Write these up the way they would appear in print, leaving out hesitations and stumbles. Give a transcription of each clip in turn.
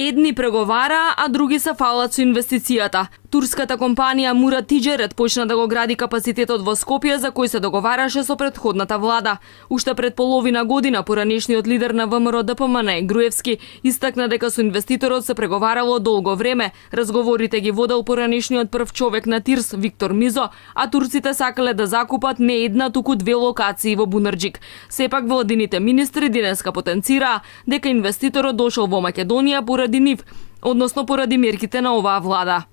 Едни преговараа, а други се фалат со инвестицијата. Турската компанија Мурат Тиџерет почна да го гради капацитетот во Скопје за кој се договараше со претходната влада. Уште пред половина година поранешниот лидер на ВМРО ДПМН Груевски истакна дека со инвеститорот се преговарало долго време. Разговорите ги водел поранешниот прв човек на ТИРС Виктор Мизо, а турците сакале да закупат не една, туку две локации во Бунарџик. Сепак владините министри денеска потенцираа дека инвеститорот дошол во Македонија поради нив, односно поради мерките на оваа влада.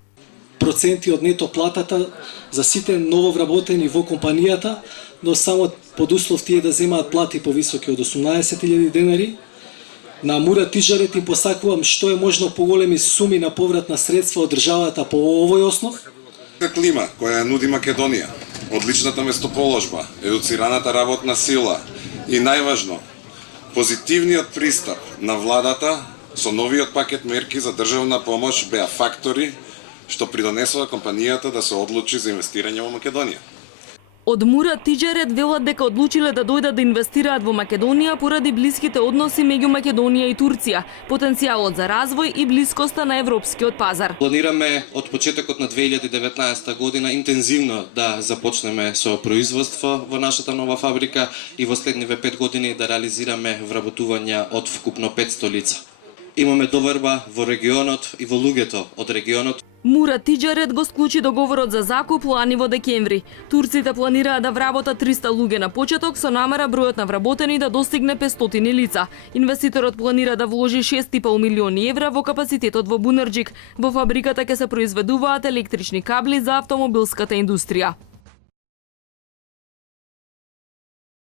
Проценти од нето платата за сите нововработени во компанијата, но само под услов тие да земаат плати повисоки од 18.000 денари. На Мурат Тиџерет им посакувам што е можно поголеми суми на поврат на средства од државата по овој основ. Клима која нуди Македонија, одличната местоположба, едуцираната работна сила и најважно, позитивниот пристап на владата со новиот пакет мерки за државна помош беа фактори што придонесува компанијата да се одлучи за инвестирање во Македонија. Од Мурат Тиџерет велат дека одлучиле да дојдат да инвестираат во Македонија поради блиските односи меѓу Македонија и Турција, потенцијалот за развој и блискоста на европскиот пазар. Планираме од почетокот на 2019 година интензивно да започнеме со производство во нашата нова фабрика и во следниве 5 години да реализираме вработување од вкупно 500 лица. Имаме доверба во регионот и во луѓето од регионот. Мурат Тиџерет го склучи договорот за закуп лани во декември. Турците планираат да вработат 300 луѓе на почеток со намера бројот на вработени да достигне 500 лица. Инвеститорот планира да вложи 6,5 милиони евра во капацитетот во Бунарџик. Во фабриката ќе се произведуваат електрични кабли за автомобилската индустрија.